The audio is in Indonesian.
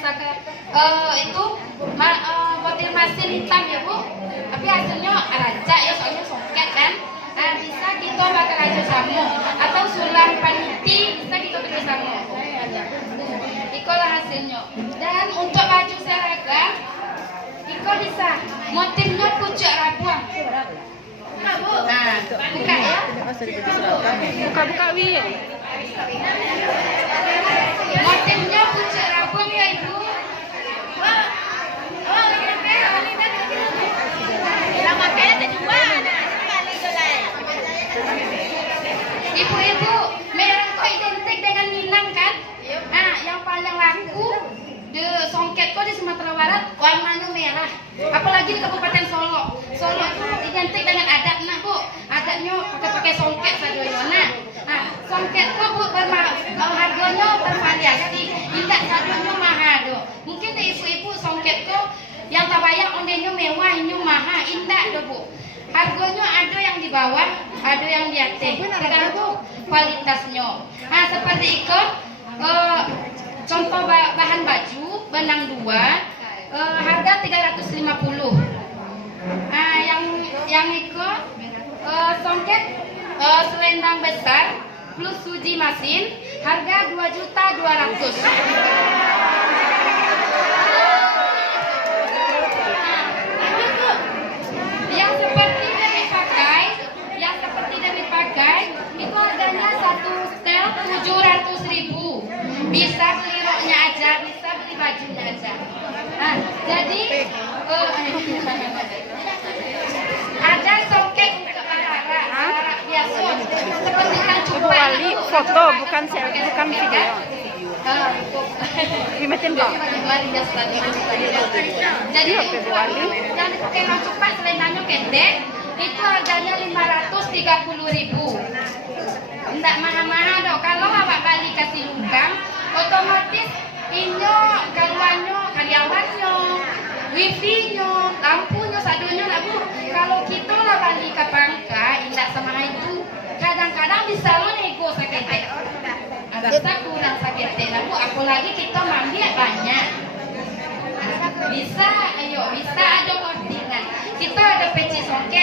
misalkan itu model mesin hitam ya Bu, tapi hasilnya raja ya, soalnya songket kan. Nah, bisa kita pakai raja samo atau sulam paniti, bisa kita pakai samo. Itulah hasilnya. Dan untuk baju seragam, Iko bisa motifnya pucuk rabuang. Nah, Bu. Nah, buka ya. Buka-buka wi. Motifnya pucuk rabuang ya Ibu. Ibu-ibu, merah kok identik dengan Minang kan? Nah, yang paling laku di songket kok di Sumatera Barat warnanya merah. Apalagi di Kabupaten Solo. Solo itu identik dengan adat, nah Bu. Adatnya pakai songket sadonya. Nah, songket kok Bu harganya bervariasi. Tidak sadonya mahal do. Mungkin di ibu-ibu songket kok yang tabayang ondenya mewah, ini mahal, indah do Bu. Harganya ada yang di bawah, ada yang di atas, tergantung kualitasnya. Nah, seperti itu, contoh bahan baju benang 2, harga 350. Nah, yang itu songket selendang besar plus suji mesin, harga 2.200.000. Itu harganya satu setel 700.000. Bisa beli roknya aja, bisa beli bajunya aja. Nah, jadi ada songket untuk arak biasa seperti kan Ibu Wali foto bukan video. Gimana kok? Jadi Ibu Wali yang dipakai non cepat selendangnya pendek itu harganya 530.000. Tidak mahal-mahal dong. Kalau awak balik kasih lubang, otomatis inyo, keluarnya, karyawannya, wifi-nya, lampunya, sadonya lah Bu. Kalau kita lah balik ke pangka, tidak sama itu. Kadang-kadang bisa lo nego sakit hati. Bisa kurang sakit hati lah Bu. Apalagi kita ambil banyak. Bisa, ayo, bisa ada kortingan. Kita ada peci songket.